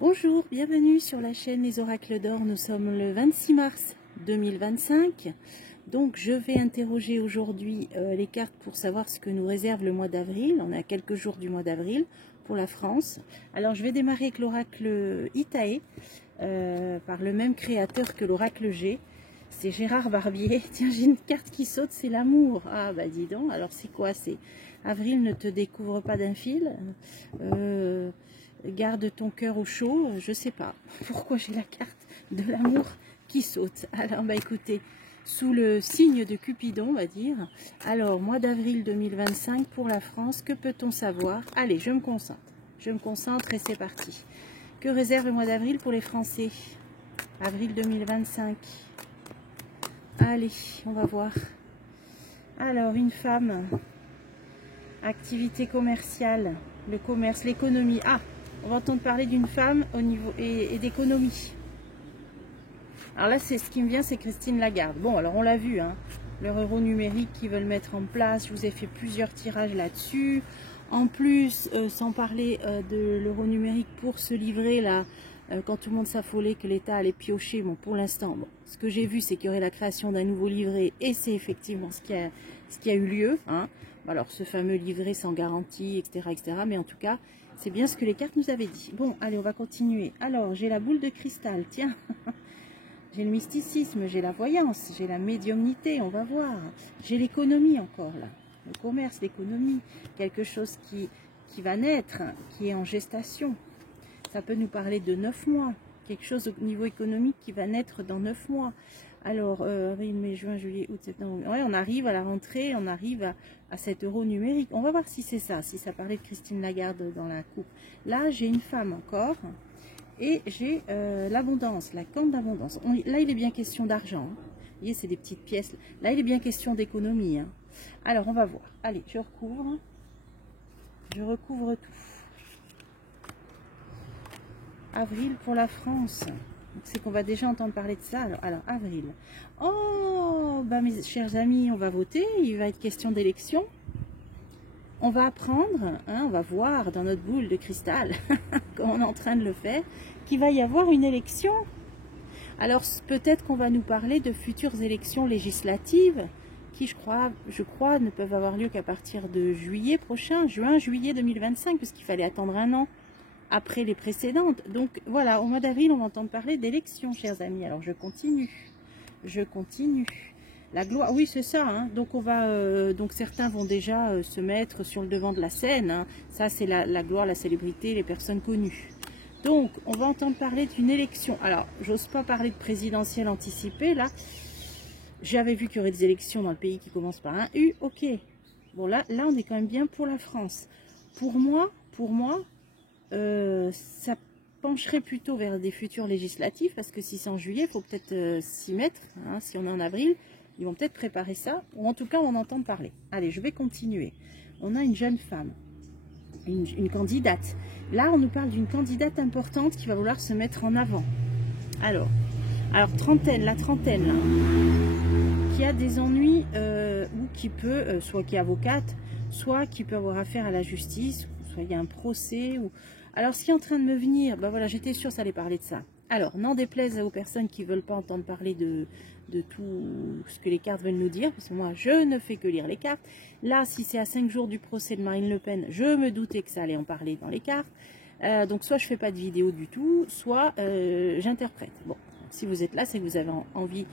Bonjour, bienvenue sur la chaîne Les Oracles d'Or. Nous sommes le 26 mars 2025. Donc je vais interroger aujourd'hui les cartes pour savoir ce que nous réserve le mois d'avril. On est à quelques jours du mois d'avril pour la France. Alors je vais démarrer avec l'oracle Itae par le même créateur que l'oracle G. C'est Gérard Barbier. Tiens, j'ai une carte qui saute, c'est l'amour. Ah bah dis donc, alors c'est quoi? C'est avril ne te découvre pas d'un fil. Garde ton cœur au chaud, je sais pas pourquoi j'ai la carte de l'amour qui saute. Alors bah écoutez, sous le signe de Cupidon on va dire. Alors mois d'avril 2025 pour la France, que peut-on savoir? Allez, je me concentre et c'est parti. Que réserve le mois d'avril pour les Français? Avril 2025. Allez, on va voir. Alors une femme, activité commerciale, le commerce, l'économie. Ah, on va entendre parler d'une femme au niveau et d'économie. Alors là, c'est ce qui me vient, c'est Christine Lagarde. Bon, alors on l'a vu, hein, leur euro numérique qu'ils veulent mettre en place. Je vous ai fait plusieurs tirages là-dessus. En plus, sans parler de l'euro numérique pour se livrer là, quand tout le monde s'affolait que l'État allait piocher. Bon, pour l'instant, bon, ce que j'ai vu, c'est qu'il y aurait la création d'un nouveau livret et c'est effectivement ce qui a eu lieu. Hein. Alors, ce fameux livret sans garantie, etc., etc. Mais en tout cas, c'est bien ce que les cartes nous avaient dit. Bon, allez, on va continuer. Alors, j'ai la boule de cristal, tiens. J'ai le mysticisme, j'ai la voyance, j'ai la médiumnité, on va voir. J'ai l'économie encore, là. Le commerce, l'économie. Quelque chose qui va naître, qui est en gestation. Ça peut nous parler de 9 mois. Quelque chose au niveau économique qui va naître dans 9 mois. Alors, avril, mai, juin, juillet, août, septembre. Ouais, on arrive à la rentrée, on arrive à cet euro numérique. On va voir si c'est ça, si ça parlait de Christine Lagarde dans la coupe. Là, j'ai une femme encore. Et j'ai l'abondance, la corne d'abondance. Là, il est bien question d'argent. Hein. Vous voyez, c'est des petites pièces. Là, il est bien question d'économie. Hein. Alors, on va voir. Allez, je recouvre. Je recouvre tout. Avril pour la France. C'est qu'on va déjà entendre parler de ça. Alors, avril. Oh, bah mes chers amis, on va voter. Il va être question d'élection. On va apprendre, hein, on va voir dans notre boule de cristal, comme on est en train de le faire, qu'il va y avoir une élection. Alors peut-être qu'on va nous parler de futures élections législatives, qui je crois ne peuvent avoir lieu qu'à partir de juillet prochain, juin-juillet 2025, puisqu'il fallait attendre un an après les précédentes. Donc voilà, au mois d'avril, on va entendre parler d'élections, chers amis. Alors je continue. La gloire, oui c'est ça, hein. Donc on va, donc certains vont déjà se mettre sur le devant de la scène, hein. Ça c'est la gloire, la célébrité, les personnes connues. Donc on va entendre parler d'une élection. Alors j'ose pas parler de présidentielle anticipée là. J'avais vu qu'il y aurait des élections dans le pays qui commence par un U, ok. Bon là on est quand même bien pour la France. Pour moi, ça pencherait plutôt vers des futures législatives parce que si c'est en juillet, il faut peut-être s'y mettre, hein, si on est en avril. Ils vont peut-être préparer ça, ou en tout cas on en entend parler. Allez, je vais continuer. On a une jeune femme, une candidate. Là, on nous parle d'une candidate importante qui va vouloir se mettre en avant. Alors trentaine, la trentaine, là, qui a des ennuis, ou qui peut, soit qui est avocate, soit qui peut avoir affaire à la justice, soit il y a un procès. Alors, ce qui est en train de me venir, ben voilà, j'étais sûre que ça allait parler de ça. Alors, n'en déplaise aux personnes qui ne veulent pas entendre parler de tout ce que les cartes veulent nous dire, parce que moi, je ne fais que lire les cartes. Là, si c'est à 5 jours du procès de Marine Le Pen, je me doutais que ça allait en parler dans les cartes. Donc, soit je ne fais pas de vidéo du tout, soit j'interprète. Bon, si vous êtes là, c'est que vous avez envie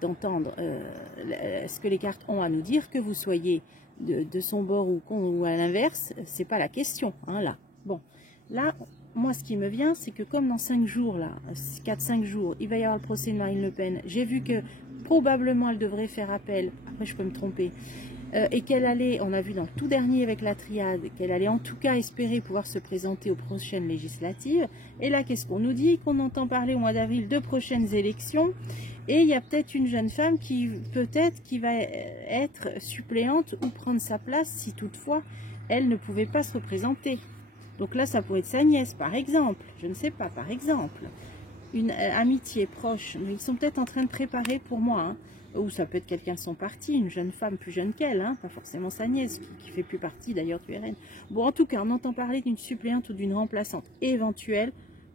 d'entendre ce que les cartes ont à nous dire, que vous soyez de son bord ou à l'inverse, c'est pas la question, hein, là. Bon, là... Moi, ce qui me vient, c'est que comme dans 5 jours, là, 4-5 jours, il va y avoir le procès de Marine Le Pen. J'ai vu que probablement elle devrait faire appel, après je peux me tromper, et qu'elle allait, on a vu dans le tout dernier avec la triade, qu'elle allait en tout cas espérer pouvoir se présenter aux prochaines législatives. Et là, qu'est-ce qu'on nous dit? Qu'on entend parler au mois d'avril de prochaines élections. Et il y a peut-être une jeune femme qui va être suppléante ou prendre sa place si toutefois elle ne pouvait pas se représenter. Donc là, ça pourrait être sa nièce, par exemple. Je ne sais pas, par exemple. Une amitié proche. Mais ils sont peut-être en train de préparer pour moi. Hein. Ou ça peut être quelqu'un de son parti, une jeune femme plus jeune qu'elle. Hein, pas forcément sa nièce, qui fait plus partie d'ailleurs du RN. Bon, en tout cas, on entend parler d'une suppléante ou d'une remplaçante éventuelle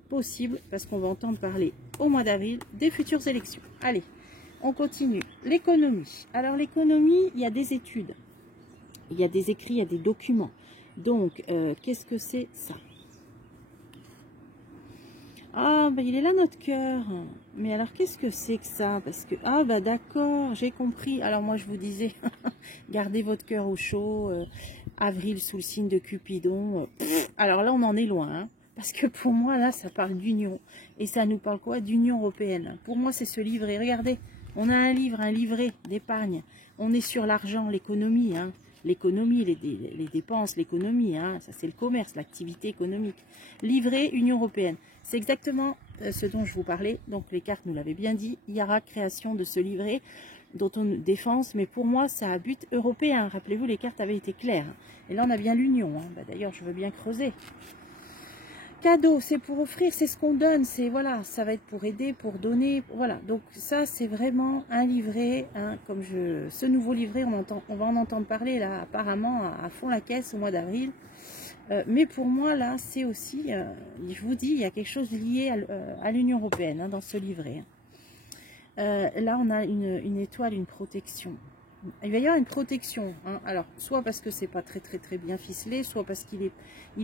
possible, parce qu'on va entendre parler au mois d'avril des futures élections. Allez, on continue. L'économie. Alors l'économie, il y a des études, il y a des écrits, il y a des documents. Donc, qu'est-ce que c'est ça? Ah, ben il est là notre cœur. Mais alors, qu'est-ce que c'est que ça? Parce que, ah, bah d'accord, j'ai compris. Alors moi, je vous disais, gardez votre cœur au chaud. Avril sous le signe de Cupidon. Alors là, on en est loin. Hein, parce que pour moi, là, ça parle d'union. Et ça nous parle quoi? D'union européenne. Pour moi, c'est ce livret. Regardez, on a un livre, un livret d'épargne. On est sur l'argent, l'économie. Hein. L'économie, les dépenses, l'économie. Hein, ça, c'est le commerce, l'activité économique. Livret, Union européenne. C'est exactement ce dont je vous parlais. Donc, les cartes nous l'avaient bien dit. Il y aura création de ce livret dont on défense. Mais pour moi, ça a but européen. Rappelez-vous, les cartes avaient été claires. Et là, on a bien l'union. Hein. Bah, d'ailleurs, je veux bien creuser. Cadeau, c'est pour offrir, c'est ce qu'on donne. C'est voilà, ça va être pour aider, pour donner. Voilà. Donc, ça, c'est vraiment un livret. Hein, comme ce nouveau livret, on va en entendre parler là, apparemment, à fond la caisse au mois d'avril. Mais pour moi, là, c'est aussi, je vous dis, il y a quelque chose lié à l'Union européenne hein, dans ce livret. Là, on a une étoile, une protection. Il va y avoir une protection. Hein. Alors, soit parce que c'est pas très bien ficelé, soit parce qu'il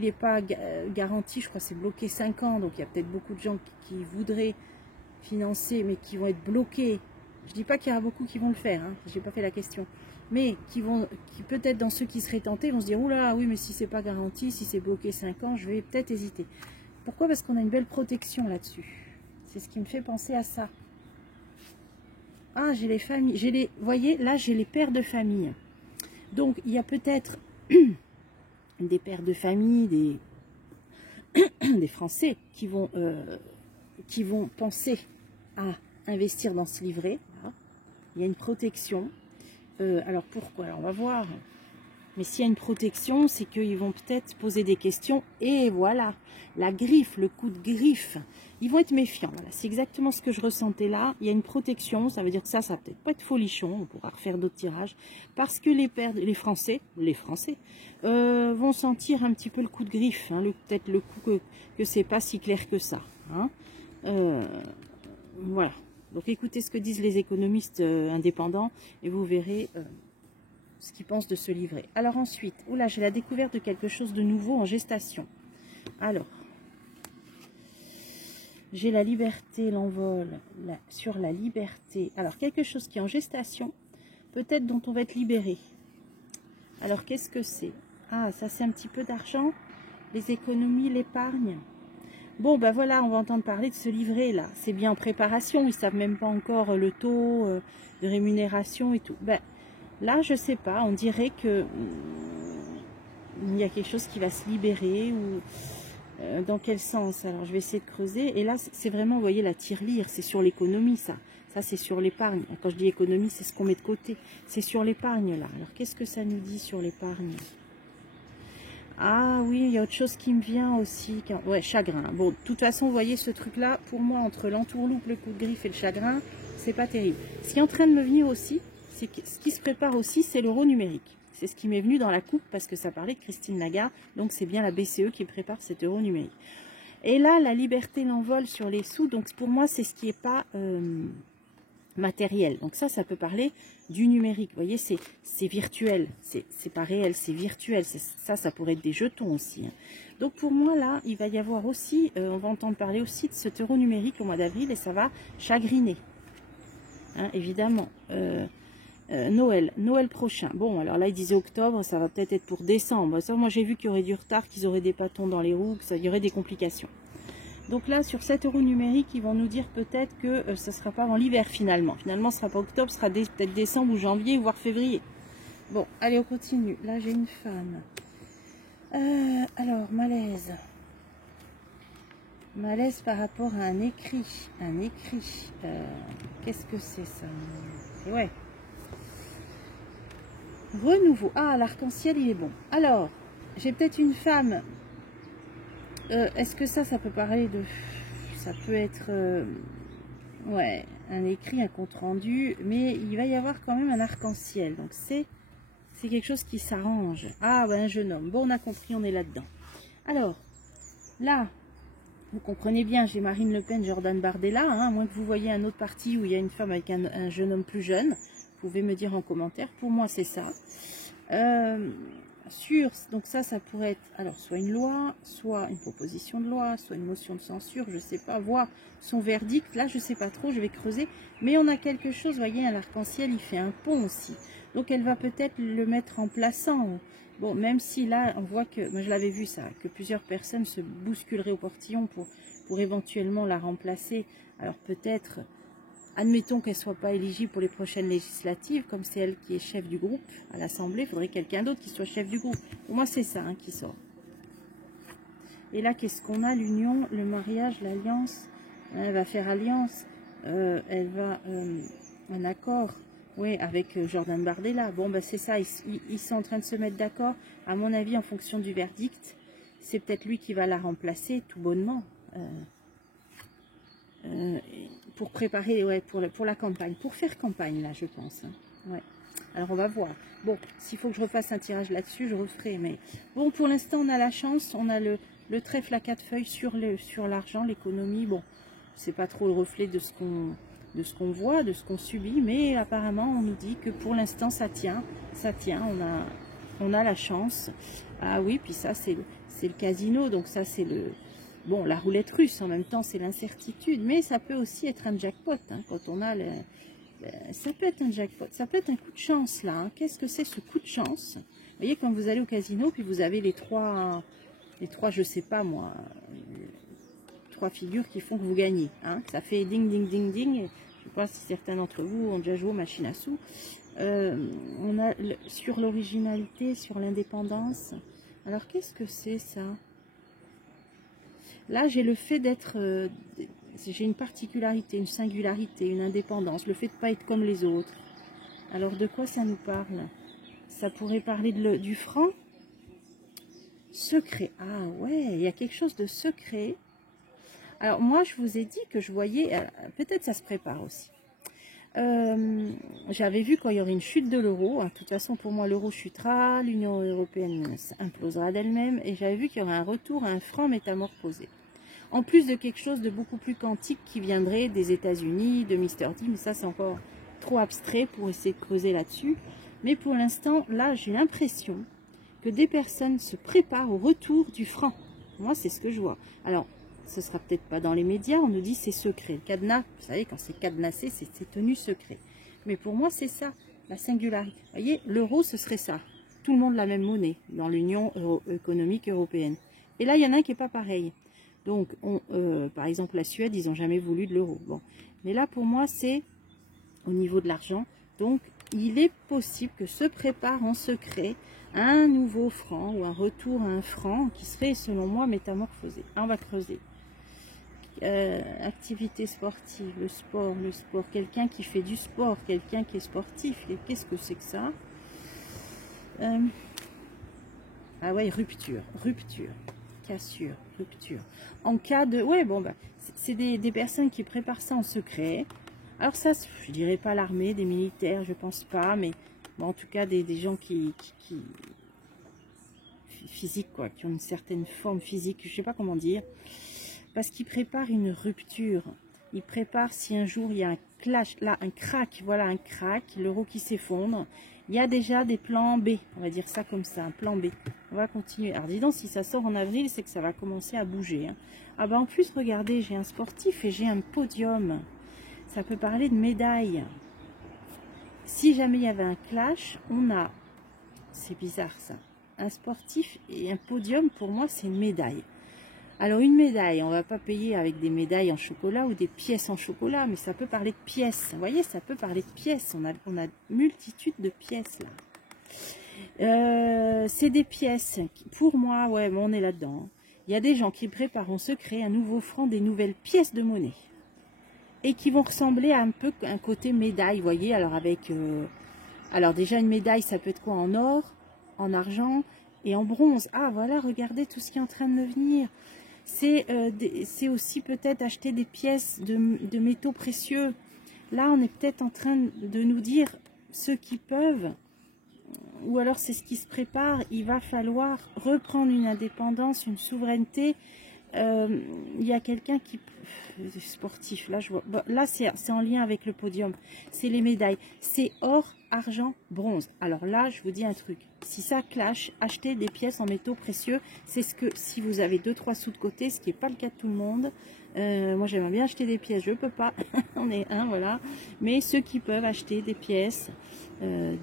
est pas garanti. Je crois que c'est bloqué 5 ans. Donc, il y a peut-être beaucoup de gens qui voudraient financer, mais qui vont être bloqués. Je dis pas qu'il y aura beaucoup qui vont le faire. Hein. J'ai pas fait la question. Mais qui peut-être dans ceux qui seraient tentés vont se dire oula oui mais si c'est pas garanti, si c'est bloqué 5 ans, je vais peut-être hésiter. Pourquoi? Parce qu'on a une belle protection là-dessus. C'est ce qui me fait penser à ça. Ah, j'ai les familles, vous voyez, là j'ai les pères de famille. Donc il y a peut-être des pères de famille, des Français qui vont penser à investir dans ce livret. Là. Il y a une protection. Alors pourquoi? Alors on va voir. Mais s'il y a une protection, c'est qu'ils vont peut-être poser des questions. Et voilà, la griffe, le coup de griffe. Ils vont être méfiants. Voilà, c'est exactement ce que je ressentais là. Il y a une protection, ça veut dire que ça va peut-être pas être folichon. On pourra refaire d'autres tirages. Parce que les Français vont sentir un petit peu le coup de griffe. Hein, peut-être le coup que c'est pas si clair que ça. Hein. Voilà. Donc écoutez ce que disent les économistes indépendants et vous verrez ce qu'ils pensent de ce livret. Alors ensuite, oula, j'ai la découverte de quelque chose de nouveau en gestation. Alors, j'ai la liberté, l'envol, sur la liberté. Alors quelque chose qui est en gestation, peut-être dont on va être libéré. Alors qu'est-ce que c'est? Ah, ça c'est un petit peu d'argent, les économies, l'épargne. Bon, ben voilà, on va entendre parler de ce livret-là. C'est bien en préparation, ils ne savent même pas encore le taux de rémunération et tout. Ben, là, je ne sais pas, on dirait que il y a quelque chose qui va se libérer ou dans quel sens? Alors, je vais essayer de creuser. Et là, c'est vraiment, vous voyez, la tirelire, c'est sur l'économie, ça. Ça, c'est sur l'épargne. Quand je dis économie, c'est ce qu'on met de côté. C'est sur l'épargne, là. Alors, qu'est-ce que ça nous dit sur l'épargne? Ah oui, il y a autre chose qui me vient aussi. Ouais, chagrin. Bon, de toute façon, vous voyez ce truc-là, pour moi, entre l'entourloupe, le coup de griffe et le chagrin, c'est pas terrible. Ce qui est en train de me venir aussi, c'est que ce qui se prépare aussi, c'est l'euro numérique. C'est ce qui m'est venu dans la coupe parce que ça parlait de Christine Lagarde. Donc, c'est bien la BCE qui prépare cet euro numérique. Et là, la liberté l'envol sur les sous. Donc, pour moi, c'est ce qui n'est pas matériel. Donc, ça peut parler du numérique. Vous voyez, c'est virtuel. C'est pas réel, c'est virtuel. Ça pourrait être des jetons aussi. Hein. Donc, pour moi, là, il va y avoir aussi, on va entendre parler aussi de cet euro numérique au mois d'avril et ça va chagriner. Hein, évidemment. Noël prochain. Bon, alors là, ils disaient octobre, ça va peut-être être pour décembre. Ça, moi, j'ai vu qu'il y aurait du retard, qu'ils auraient des bâtons dans les roues, qu'il y aurait des complications. Donc là, sur 7 euros numérique, ils vont nous dire peut-être que ça ne sera pas avant l'hiver, finalement. Finalement, ce ne sera pas octobre, ce sera peut-être décembre ou janvier, voire février. Bon, allez, on continue. Là, j'ai une femme. Alors, malaise. Malaise par rapport à un écrit. Un écrit. Qu'est-ce que c'est, ça? Et ouais. Renouveau. Ah, l'arc-en-ciel, il est bon. Alors, j'ai peut-être une femme. Est-ce que ça peut parler de... Ça peut être... ouais, un écrit, un compte-rendu. Mais il va y avoir quand même un arc-en-ciel. Donc, c'est quelque chose qui s'arrange. Ah, ouais, un jeune homme. Bon, on a compris, on est là-dedans. Alors, là, Vous comprenez bien, j'ai Marine Le Pen, Jordan Bardella, hein, à moins que vous voyez un autre parti où il y a une femme avec un jeune homme plus jeune, vous pouvez me dire en commentaire, pour moi c'est ça. Donc ça pourrait être alors soit une loi, soit une proposition de loi, soit une motion de censure, je sais pas, voir son verdict, là je sais pas trop, je vais creuser, mais on a quelque chose, vous voyez, un arc-en-ciel, il fait un pont aussi, donc elle va peut-être le mettre en plaçant, bon, même si là on voit que, moi je l'avais vu ça, que plusieurs personnes se bousculeraient au portillon pour éventuellement la remplacer, alors peut-être... Admettons qu'elle ne soit pas éligible pour les prochaines législatives, comme c'est elle qui est chef du groupe à l'Assemblée, il faudrait quelqu'un d'autre qui soit chef du groupe. Pour moi, c'est ça hein, qui sort. Et là, qu'est-ce qu'on a? L'union, le mariage, l'alliance. Elle va faire alliance. Elle va... un accord, oui, avec Jordan Bardella. Bon, ben c'est ça, ils sont en train de se mettre d'accord. À mon avis, en fonction du verdict, c'est peut-être lui qui va la remplacer, tout bonnement. Pour préparer, ouais, pour la campagne, pour faire campagne là je pense, hein. Ouais. Alors on va voir, bon, s'il faut que je refasse un tirage là-dessus, je referai, mais bon, pour l'instant on a la chance, on a le trèfle à 4 feuilles sur l'argent, l'économie, bon, c'est pas trop le reflet de ce qu'on voit, de ce qu'on subit, mais apparemment on nous dit que pour l'instant ça tient, on a la chance. Ah oui, puis ça c'est le casino, donc ça c'est le... Bon, la roulette russe, en même temps, c'est l'incertitude, mais ça peut aussi être un jackpot, hein, quand on a le... Ça peut être un jackpot, ça peut être un coup de chance, là. Hein. Qu'est-ce que c'est, ce coup de chance? Vous voyez, quand vous allez au casino, puis vous avez les trois, je sais pas, moi, 3 figures qui font que vous gagnez. Hein. Ça fait ding, ding, ding, ding. Je ne sais pas si certains d'entre vous ont déjà joué aux machines à sous. On a sur l'originalité, sur l'indépendance. Alors, qu'est-ce que c'est, ça? Là, j'ai le fait d'être, j'ai une particularité, une singularité, une indépendance, le fait de ne pas être comme les autres. Alors, de quoi ça nous parle? Ça pourrait parler du franc? Secret. Ah ouais, il y a quelque chose de secret. Alors, moi, je vous ai dit que je voyais, peut-être ça se prépare aussi. J'avais vu quand il y aurait une chute de l'euro, hein, de toute façon pour moi l'euro chutera, l'Union européenne implosera d'elle-même, et j'avais vu qu'il y aurait un retour à un franc métamorphosé. En plus de quelque chose de beaucoup plus quantique qui viendrait des États-Unis, de Mr. D, mais ça c'est encore trop abstrait pour essayer de creuser là-dessus. Mais pour l'instant, là j'ai l'impression que des personnes se préparent au retour du franc. Moi c'est ce que je vois. Alors, ce sera peut-être pas dans les médias, on nous dit c'est secret. Le cadenas, vous savez, quand c'est cadenassé, c'est tenu secret. Mais pour moi, c'est ça, la singularité. Vous voyez, l'euro, ce serait ça. Tout le monde la même monnaie dans l'Union économique européenne. Et là, il y en a un qui n'est pas pareil. Donc, par exemple, la Suède, ils n'ont jamais voulu de l'euro. Bon. Mais là, pour moi, c'est au niveau de l'argent. Donc, il est possible que se prépare en secret un nouveau franc ou un retour à un franc qui serait, selon moi, métamorphosé. On va creuser. Activité sportive, le sport, quelqu'un qui fait du sport, quelqu'un qui est sportif, qu'est-ce que c'est que ça? Ah ouais, rupture, cassure, rupture. En cas de... Ouais, bon, bah, c'est des personnes qui préparent ça en secret. Alors ça, je dirais pas l'armée, des militaires, je pense pas, mais bon, en tout cas des gens qui physique, quoi, qui ont une certaine forme physique, je sais pas comment dire. Parce qu'il prépare une rupture. Il prépare si un jour il y a un clash, là, un crack, voilà un crack, l'euro qui s'effondre. Il y a déjà des plans B, on va dire ça comme ça, un plan B. On va continuer. Alors dis donc, si ça sort en avril, c'est que ça va commencer à bouger. Hein. Ah bah en plus, regardez, j'ai un sportif et j'ai un podium. Ça peut parler de médaille. Si jamais il y avait un clash, on a, c'est bizarre ça, un sportif et un podium, pour moi, c'est une médaille. Alors une médaille, on ne va pas payer avec des médailles en chocolat ou des pièces en chocolat, mais ça peut parler de pièces. Vous voyez, ça peut parler de pièces. On a multitude de pièces là. C'est des pièces, pour moi, ouais, bon, on est là-dedans. Il y a des gens qui préparent en secret un nouveau franc, des nouvelles pièces de monnaie. Et qui vont ressembler à un peu un côté médaille, vous voyez, alors avec... alors déjà une médaille, ça peut être quoi? En or, en argent et en bronze. Ah voilà, regardez tout ce qui est en train de me venir. C'est aussi peut-être acheter des pièces de métaux précieux. Là, on est peut-être en train de nous dire, ceux qui peuvent, ou alors c'est ce qui se prépare, il va falloir reprendre une indépendance, une souveraineté, il y a quelqu'un qui... Sportif, là, je vois... Bon, là, c'est en lien avec le podium. C'est les médailles. C'est or, argent, bronze. Alors là, je vous dis un truc. Si ça clash, achetez des pièces en métaux précieux. C'est ce que, si vous avez 2-3 sous de côté, ce qui n'est pas le cas de tout le monde. Moi, j'aimerais bien acheter des pièces. Je ne peux pas. On est un, voilà. Mais ceux qui peuvent acheter des pièces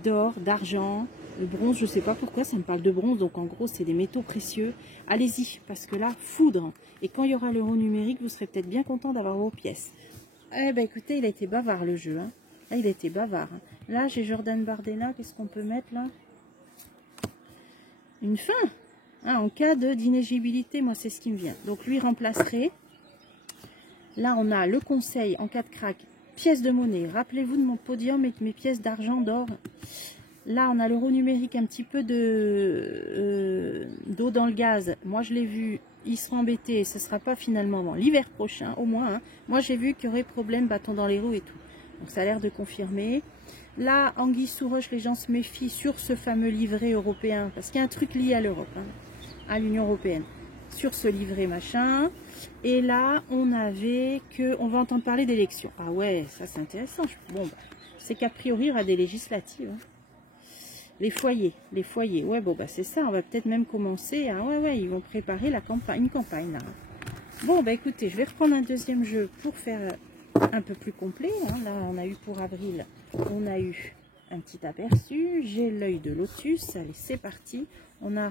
d'or, d'argent, le bronze, je ne sais pas pourquoi, ça me parle de bronze. Donc, en gros, c'est des métaux précieux. Allez-y, parce que là, foudre. Et quand il y aura l'euro numérique, vous serez peut-être bien content d'avoir vos pièces. Eh ben, écoutez, il a été bavard, le jeu. Hein. Là, il a été bavard. Hein. Là, j'ai Jordan Bardella. Qu'est-ce qu'on peut mettre, là? Une fin. Hein, en cas d'inéligibilité, moi, c'est ce qui me vient. Donc, lui remplacerait. Là, on a le conseil en cas de crack. Pièces de monnaie. Rappelez-vous de mon podium et de mes pièces d'argent, d'or. Là, on a l'euro numérique, un petit peu d'eau dans le gaz. Moi, je l'ai vu, il sera embêté. Ce ne sera pas finalement l'hiver prochain, au moins. Hein. Moi, j'ai vu qu'il y aurait problème, bâton dans les roues et tout. Donc, ça a l'air de confirmer. Là, anguille sous roche, les gens se méfient sur ce fameux livret européen. Parce qu'il y a un truc lié à l'Europe, hein, à l'Union européenne. Sur ce livret machin. Et là, on avait que... On va entendre parler d'élections. Ah ouais, ça c'est intéressant. Bon, bah, c'est qu'a priori, il y aura des législatives. Hein. Les foyers, ouais, bon, bah c'est ça, on va peut-être même commencer à... Ouais, ils vont préparer la campagne, une campagne, là. Bon, bah écoutez, je vais reprendre un deuxième jeu pour faire un peu plus complet. Hein. Là, on a eu pour avril, on a eu un petit aperçu. J'ai l'œil de lotus, allez, c'est parti. On a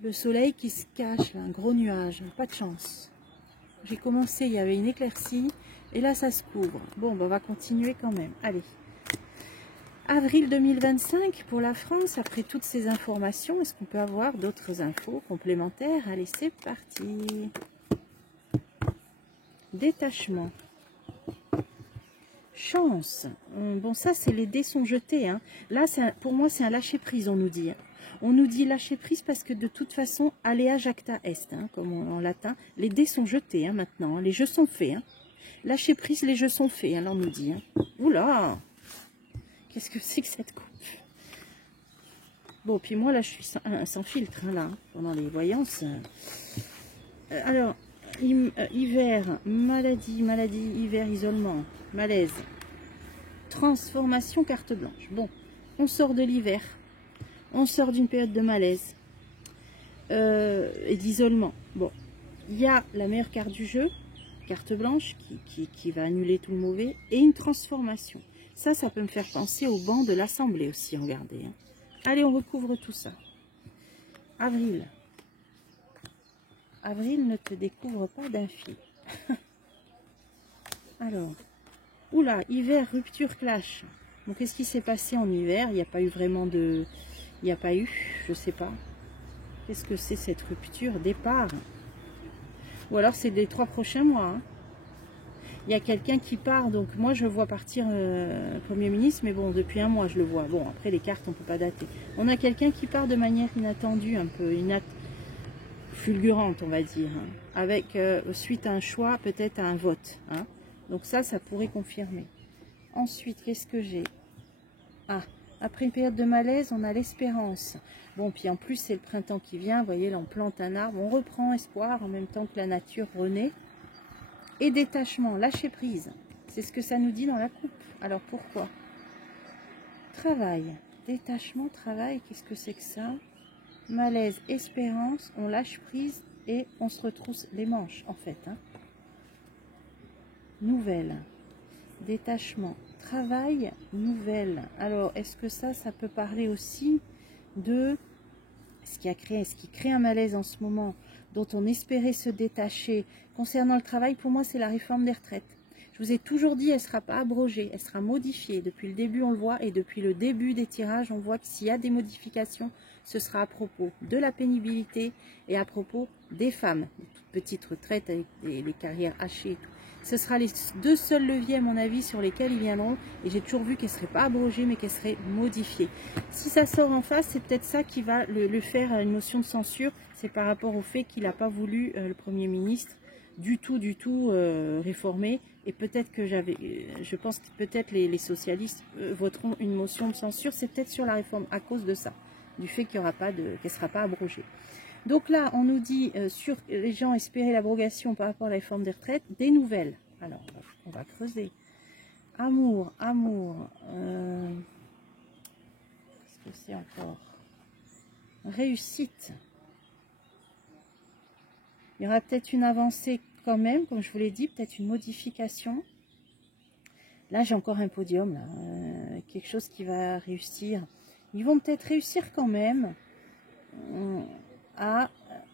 le soleil qui se cache, là, un gros nuage, pas de chance. J'ai commencé, il y avait une éclaircie, et là, ça se couvre. Bon, bah on va continuer quand même, allez. Avril 2025 pour la France, après toutes ces informations, est-ce qu'on peut avoir d'autres infos complémentaires? Allez, c'est parti. Détachement. Chance. Bon, ça, c'est les dés sont jetés. Hein. Là, pour moi, c'est un lâcher-prise, on nous dit. Hein. On nous dit lâcher-prise parce que de toute façon, alea jacta est, hein, comme en latin. Les dés sont jetés hein, maintenant. Hein. Les jeux sont faits. Hein. Lâcher-prise, les jeux sont faits, hein, là, on nous dit. Hein. Oula! Qu'est-ce que c'est que cette coupe? Bon, puis moi, là, je suis sans filtre, hein, là, pendant les voyances. Alors, hiver, maladie, hiver, isolement, malaise, transformation, carte blanche. Bon, on sort de l'hiver, on sort d'une période de malaise et d'isolement. Bon, il y a la meilleure carte du jeu, carte blanche, qui va annuler tout le mauvais, et une transformation. Ça peut me faire penser au banc de l'Assemblée aussi, regardez. Hein. Allez, on recouvre tout ça. Avril. Avril ne te découvre pas d'un fil. Alors, oula, hiver, rupture, clash. Donc, qu'est-ce qui s'est passé en hiver? Il n'y a pas eu vraiment de... Il n'y a pas eu, je sais pas. Qu'est-ce que c'est cette rupture? Départ. Ou alors, c'est des 3 prochains mois. Hein. Il y a quelqu'un qui part, donc moi je vois partir Premier ministre, mais bon, depuis un mois je le vois. Bon, après les cartes, on ne peut pas dater. On a quelqu'un qui part de manière inattendue, un peu fulgurante, on va dire, hein, avec suite à un choix, peut-être à un vote. Hein. Donc ça pourrait confirmer. Ensuite, qu'est-ce que j'ai? Ah, après une période de malaise, on a l'espérance. Bon, puis en plus, c'est le printemps qui vient. Vous voyez, là, on plante un arbre, on reprend espoir en même temps que la nature renaît. Et détachement, lâcher prise. C'est ce que ça nous dit dans la coupe. Alors pourquoi? Travail. Détachement, travail, qu'est-ce que c'est que ça? Malaise, espérance, on lâche prise et on se retrousse les manches en fait. Hein. Nouvelle. Détachement. Travail, nouvelle. Alors, est-ce que ça peut parler aussi de ce qui crée un malaise en ce moment, dont on espérait se détacher. Concernant le travail, pour moi, c'est la réforme des retraites. Je vous ai toujours dit, elle ne sera pas abrogée, elle sera modifiée. Depuis le début, on le voit, et depuis le début des tirages, on voit que s'il y a des modifications, ce sera à propos de la pénibilité et à propos des femmes. Les toutes petites retraites avec les carrières hachées et tout. Ce sera les 2 seuls leviers, à mon avis, sur lesquels ils viendront. Et j'ai toujours vu qu'elle ne serait pas abrogée, mais qu'elle serait modifiée. Si ça sort en face, c'est peut-être ça qui va le faire une motion de censure. C'est par rapport au fait qu'il n'a pas voulu, le Premier ministre, du tout réformer. Et peut-être que je pense que peut-être les socialistes voteront une motion de censure. C'est peut-être sur la réforme à cause de ça, du fait qu'il y aura pas qu'elle ne sera pas abrogée. Donc là, on nous dit, sur les gens espéraient l'abrogation par rapport à la réforme des retraites, des nouvelles. Alors, on va creuser. Amour, amour. Qu'est-ce que c'est encore? Réussite. Il y aura peut-être une avancée quand même, comme je vous l'ai dit, peut-être une modification. Là, j'ai encore un podium, là, quelque chose qui va réussir. Ils vont peut-être réussir quand même à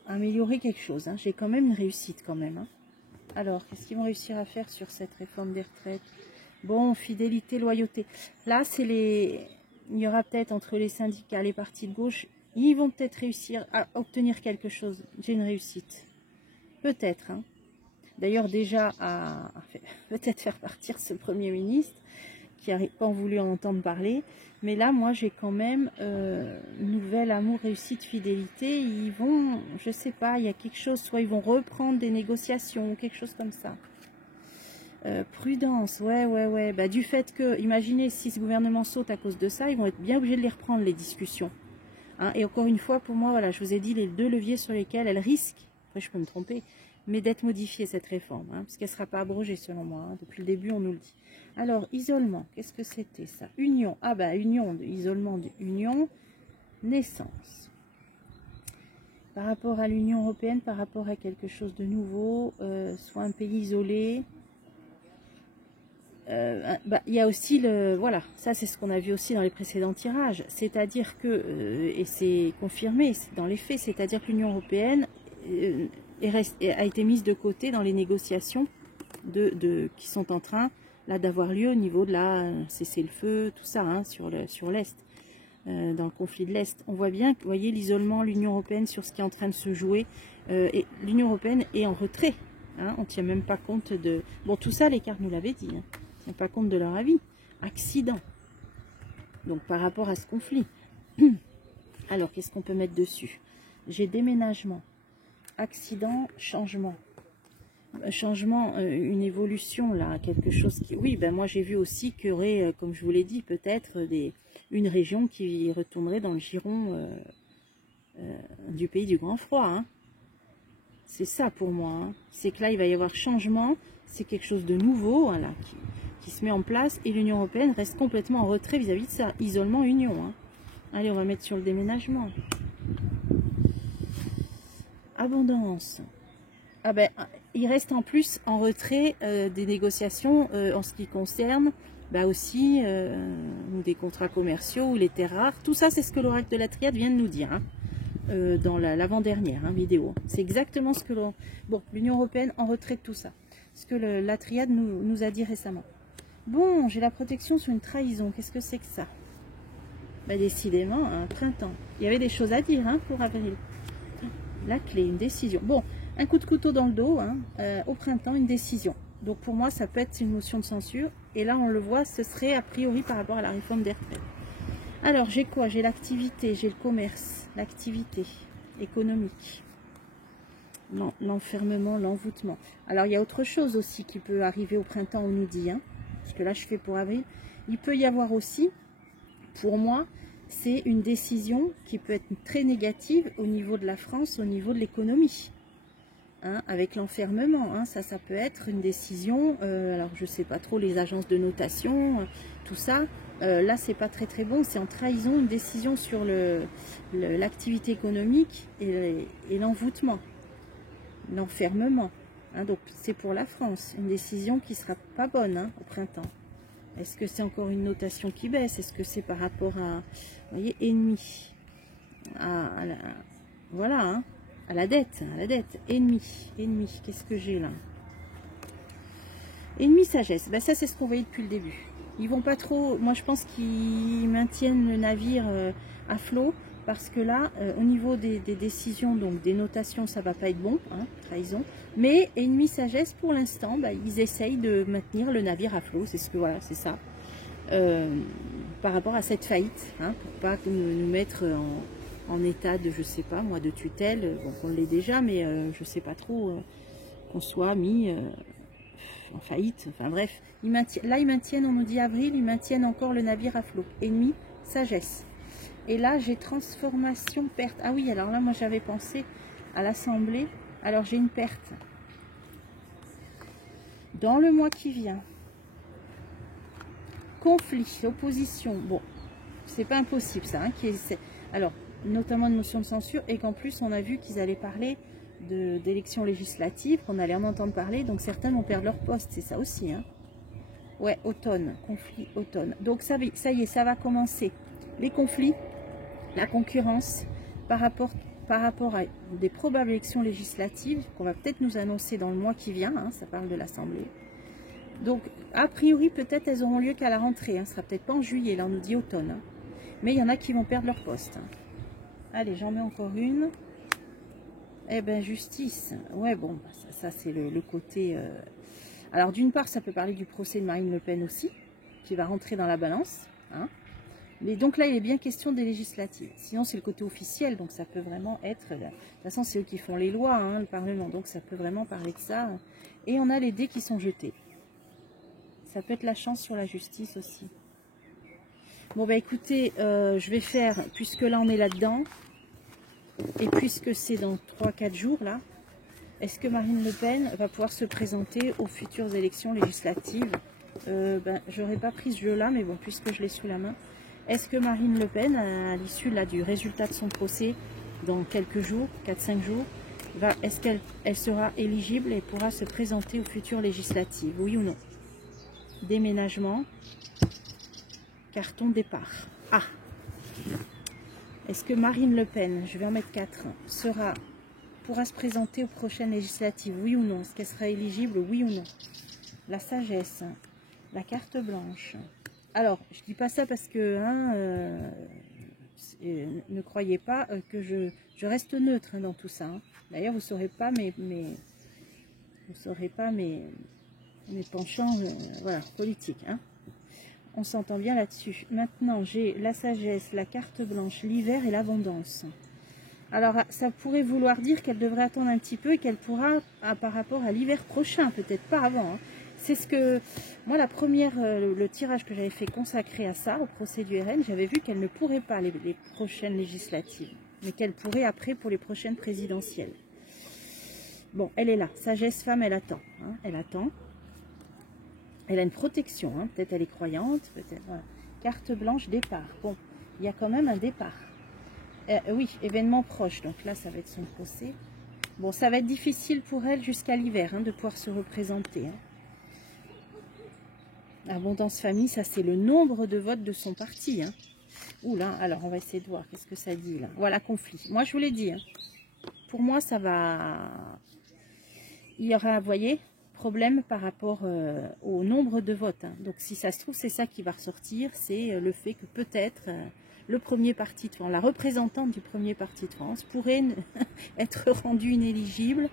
améliorer quelque chose. Hein. J'ai quand même une réussite quand même. Hein. Alors, qu'est-ce qu'ils vont réussir à faire sur cette réforme des retraites? Bon, fidélité, loyauté. Là, c'est les... Il y aura peut-être entre les syndicats, les partis de gauche, ils vont peut-être réussir à obtenir quelque chose. J'ai une réussite. Peut-être. Hein. D'ailleurs, déjà, à peut-être faire partir ce Premier ministre qui n'a pas voulu en entendre parler. Mais là, moi, j'ai quand même nouvelle amour, réussite, fidélité. Ils vont, je sais pas, il y a quelque chose, soit ils vont reprendre des négociations ou quelque chose comme ça. Prudence, ouais. Bah, du fait que, imaginez, si ce gouvernement saute à cause de ça, ils vont être bien obligés de les reprendre, les discussions. Hein, et encore une fois, pour moi, voilà, je vous ai dit les deux leviers sur lesquels elle risque, après je peux me tromper, mais d'être modifiée cette réforme, hein, parce qu'elle ne sera pas abrogée selon moi, hein, depuis le début on nous le dit. Alors, isolement, qu'est-ce que c'était ça? Union, ah bah union, isolement, union, naissance. Par rapport à l'Union européenne, par rapport à quelque chose de nouveau, soit un pays isolé, il y a aussi le, voilà, ça c'est ce qu'on a vu aussi dans les précédents tirages, c'est-à-dire que, et c'est confirmé dans les faits, c'est-à-dire que l'Union européenne a été mise de côté dans les négociations qui sont en train là d'avoir lieu au niveau de la cessez-le-feu, tout ça, hein, sur l'Est, dans le conflit de l'Est. On voit bien, vous voyez l'isolement, l'Union européenne sur ce qui est en train de se jouer, et l'Union européenne est en retrait, hein, on ne tient même pas compte de... Bon, tout ça, les cartes nous l'avaient dit, hein, on ne tient pas compte de leur avis. Accident, donc par rapport à ce conflit. Alors, qu'est-ce qu'on peut mettre dessus? J'ai déménagement, accident, changement. Changement, une évolution là, quelque chose qui... Oui, ben moi j'ai vu aussi qu'il y aurait, comme je vous l'ai dit, peut-être une région qui retournerait dans le giron du pays du grand froid. Hein. C'est ça pour moi. Hein. C'est que là, il va y avoir changement, c'est quelque chose de nouveau hein, là, qui se met en place et l'Union européenne reste complètement en retrait vis-à-vis de ça. Isolement, union. Hein. Allez, on va mettre sur le déménagement. Abondance. Ah ben, il reste en plus en retrait des négociations en ce qui concerne aussi des contrats commerciaux ou les terres rares. Tout ça, c'est ce que l'oracle de la Triade vient de nous dire hein, dans l'avant-dernière vidéo. C'est exactement ce que l'Union européenne en retrait de tout ça. Ce que la Triade nous a dit récemment. Bon, j'ai la protection sur une trahison. Qu'est-ce que c'est que ça? Ben, décidément, un printemps. Il y avait des choses à dire hein, pour avril. La clé, une décision. Bon, un coup de couteau dans le dos, hein, au printemps, une décision. Donc pour moi, ça peut être une motion de censure. Et là, on le voit, ce serait a priori par rapport à la réforme des retraites. Alors, j'ai quoi? J'ai l'activité, j'ai le commerce, l'activité économique, l'enfermement, l'envoûtement. Alors, il y a autre chose aussi qui peut arriver au printemps, on nous dit, hein, parce que là, je fais pour avril. Il peut y avoir aussi, pour moi, c'est une décision qui peut être très négative au niveau de la France, au niveau de l'économie. Hein, avec l'enfermement, hein, ça peut être une décision, alors je ne sais pas trop, les agences de notation, tout ça, là c'est pas très bon, c'est en trahison, une décision sur l'activité économique et l'envoûtement, l'enfermement. Hein, donc c'est pour la France, une décision qui sera pas bonne hein, au printemps. Est-ce que c'est encore une notation qui baisse? Est-ce que c'est par rapport à, vous voyez, ennemi, voilà, hein, à la dette, ennemi, qu'est-ce que j'ai là? Ennemi, sagesse, ben ça c'est ce qu'on voyait depuis le début. Ils vont pas trop, moi je pense qu'ils maintiennent le navire à flot, parce que là, au niveau des décisions, donc des notations, ça va pas être bon, hein, trahison. Mais ennemi, sagesse, pour l'instant, ils essayent de maintenir le navire à flot, c'est ce que, voilà, c'est ça. Par rapport à cette faillite, hein, pour pas nous mettre en état de, je sais pas, moi, de tutelle, bon, on l'est déjà, mais je sais pas trop, qu'on soit mis en faillite, enfin bref. Là, ils maintiennent, on nous dit avril, ils maintiennent encore le navire à flot. Ennemi, sagesse. Et là, j'ai transformation, perte. Ah oui, alors là, moi, j'avais pensé à l'Assemblée. Alors j'ai une perte dans le mois qui vient. Conflit, opposition. Bon, c'est pas impossible ça. Hein, alors, notamment une motion de censure et qu'en plus on a vu qu'ils allaient parler d'élections législatives, qu'on allait en entendre parler. Donc certains vont perdre leur poste. C'est ça aussi. Hein. Ouais, automne, conflit, automne. Donc ça y est, ça va commencer. Les conflits, la concurrence par rapport à des probables élections législatives qu'on va peut-être nous annoncer dans le mois qui vient. Hein, ça parle de l'Assemblée. Donc, a priori, peut-être elles auront lieu qu'à la rentrée. Hein, ce sera peut-être pas en juillet, là on nous dit automne. Hein. Mais il y en a qui vont perdre leur poste. Hein. Allez, j'en mets encore une. Eh bien, justice. Ouais, bon, ça c'est le côté... Alors, d'une part, ça peut parler du procès de Marine Le Pen aussi, qui va rentrer dans la balance. Hein. Mais donc là, il est bien question des législatives. Sinon, c'est le côté officiel, donc ça peut vraiment être... De toute façon, c'est eux qui font les lois, hein, le Parlement, donc ça peut vraiment parler de ça. Et on a les dés qui sont jetés. Ça peut être la chance sur la justice aussi. Bon, bah écoutez, je vais faire, puisque là, on est là-dedans, et puisque c'est dans 3-4 jours, là, est-ce que Marine Le Pen va pouvoir se présenter aux futures élections législatives? Je n'aurais pas pris ce jeu-là, mais bon, puisque je l'ai sous la main. Est-ce que Marine Le Pen, à l'issue du résultat de son procès, dans quelques jours, 4-5 jours, est-ce qu'elle sera éligible et pourra se présenter aux futures législatives? Oui ou non? Déménagement, carton départ. Ah! Est-ce que Marine Le Pen, je vais en mettre 4, pourra se présenter aux prochaines législatives? Oui ou non? Est-ce qu'elle sera éligible? Oui ou non? La sagesse, la carte blanche. Alors, je dis pas ça parce que ne croyez pas que je reste neutre hein, dans tout ça. Hein. D'ailleurs, vous ne saurez pas mes penchants voilà, politiques. Hein. On s'entend bien là-dessus. Maintenant, j'ai la sagesse, la carte blanche, l'hiver et l'abondance. Alors, ça pourrait vouloir dire qu'elle devrait attendre un petit peu et qu'elle pourra, par rapport à l'hiver prochain, peut-être pas avant. Hein. C'est ce que, moi, le tirage que j'avais fait consacré à ça, au procès du RN, j'avais vu qu'elle ne pourrait pas les prochaines législatives, mais qu'elle pourrait après pour les prochaines présidentielles. Bon, elle est là. Sagesse femme, elle attend. Hein, elle attend. Elle a une protection. Hein, peut-être elle est croyante. Peut-être. Voilà. Carte blanche, départ. Bon, il y a quand même un départ. Oui, événement proche. Donc là, ça va être son procès. Bon, ça va être difficile pour elle jusqu'à l'hiver hein, de pouvoir se représenter. Hein. Abondance famille, ça c'est le nombre de votes de son parti. Hein. Oula, alors on va essayer de voir qu'est-ce que ça dit là. Voilà, conflit. Moi je vous l'ai dit. Hein. Pour moi ça va... Il y aura, vous voyez, problème par rapport au nombre de votes. Hein. Donc si ça se trouve, c'est ça qui va ressortir. C'est le fait que peut-être le premier parti de France, la représentante du premier parti de France pourrait être rendue inéligible.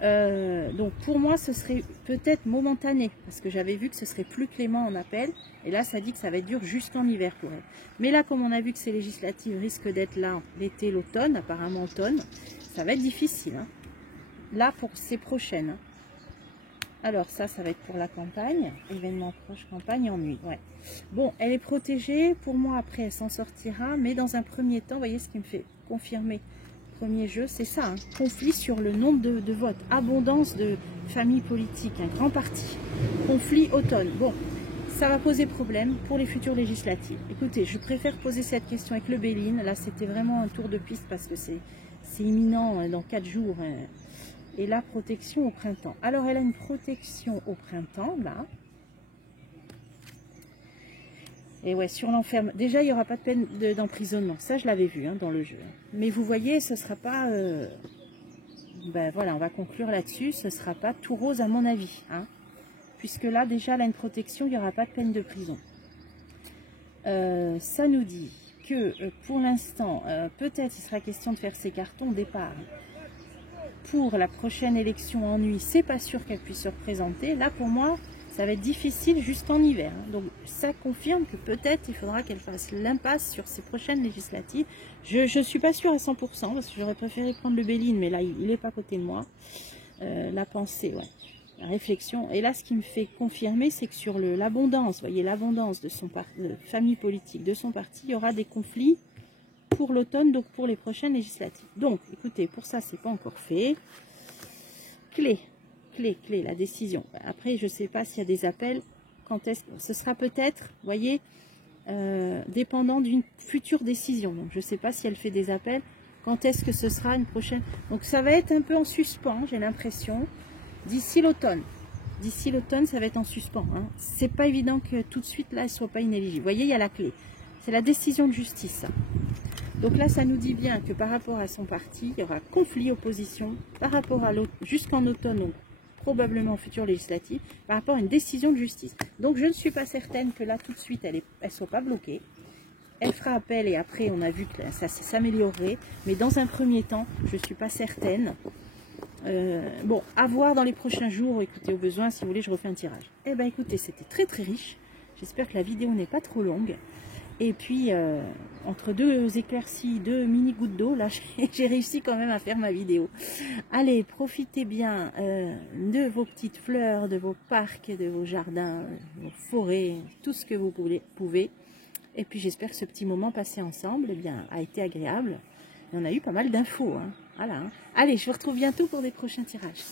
Donc pour moi ce serait peut-être momentané parce que j'avais vu que ce serait plus clément en appel et là ça dit que ça va être dur jusqu'en hiver pour elle. Mais là comme on a vu que ces législatives risquent d'être là l'été, l'automne, apparemment automne, ça va être difficile. Hein. Là pour ces prochaines. Hein. Alors ça va être pour la campagne, événement proche, campagne, ennui. Ouais. Bon, elle est protégée, pour moi après elle s'en sortira, mais dans un premier temps, vous voyez ce qui me fait confirmer. Premier jeu, c'est ça, hein. Conflit sur le nombre de votes, abondance de familles politiques, un grand parti, conflit automne. Bon, ça va poser problème pour les futures législatives. Écoutez, je préfère poser cette question avec le Béline, là c'était vraiment un tour de piste parce que c'est imminent dans 4 jours, et la protection au printemps. Alors elle a une protection au printemps, là. Et ouais, sur l'enferme, déjà il n'y aura pas de peine d'emprisonnement, ça je l'avais vu hein, dans le jeu. Mais vous voyez, ce ne sera pas, ben voilà, on va conclure là-dessus, ce ne sera pas tout rose à mon avis. Hein, puisque là déjà, elle a une protection, il n'y aura pas de peine de prison. Ça nous dit que pour l'instant, peut-être il sera question de faire ses cartons au départ. Pour la prochaine élection en nuit, c'est pas sûr qu'elle puisse se représenter. Là pour moi, ça va être difficile jusqu'en hiver. Donc ça confirme que peut-être il faudra qu'elle fasse l'impasse sur ces prochaines législatives. Je ne suis pas sûre à 100% parce que j'aurais préféré prendre le Béline, mais là il n'est pas à côté de moi. La pensée, ouais. La réflexion. Et là ce qui me fait confirmer, c'est que sur l'abondance, vous voyez l'abondance de son famille politique, de son parti, il y aura des conflits pour l'automne, donc pour les prochaines législatives. Donc, écoutez, pour ça, c'est pas encore fait. Clé, la décision. Après, je sais pas s'il y a des appels. Quand est-ce que ce sera peut-être, vous voyez, dépendant d'une future décision. Donc, je sais pas si elle fait des appels. Quand est-ce que ce sera une prochaine... Donc, ça va être un peu en suspens, j'ai l'impression, d'ici l'automne. D'ici l'automne, ça va être en suspens. Hein. C'est pas évident que tout de suite, là, elle soit pas inéligible. Vous voyez, il y a la clé. C'est la décision de justice, ça. Donc là, ça nous dit bien que par rapport à son parti, il y aura conflit, opposition, par rapport à l'autre, jusqu'en automne, donc probablement future législative, par rapport à une décision de justice. Donc je ne suis pas certaine que là, tout de suite, elle soit pas bloquée. Elle fera appel et après, on a vu que ça s'améliorerait. Mais dans un premier temps, je ne suis pas certaine. Bon, à voir dans les prochains jours. Écoutez, au besoin, si vous voulez, je refais un tirage. Eh bien, écoutez, c'était très très riche. J'espère que la vidéo n'est pas trop longue. Et puis, entre deux éclaircies, deux mini gouttes d'eau, là, j'ai réussi quand même à faire ma vidéo. Allez, profitez bien de vos petites fleurs, de vos parcs, de vos jardins, vos forêts, tout ce que vous pouvez. Et puis, j'espère que ce petit moment passé ensemble eh bien, a été agréable. Et on a eu pas mal d'infos. Hein. Voilà, hein. Allez, je vous retrouve bientôt pour des prochains tirages.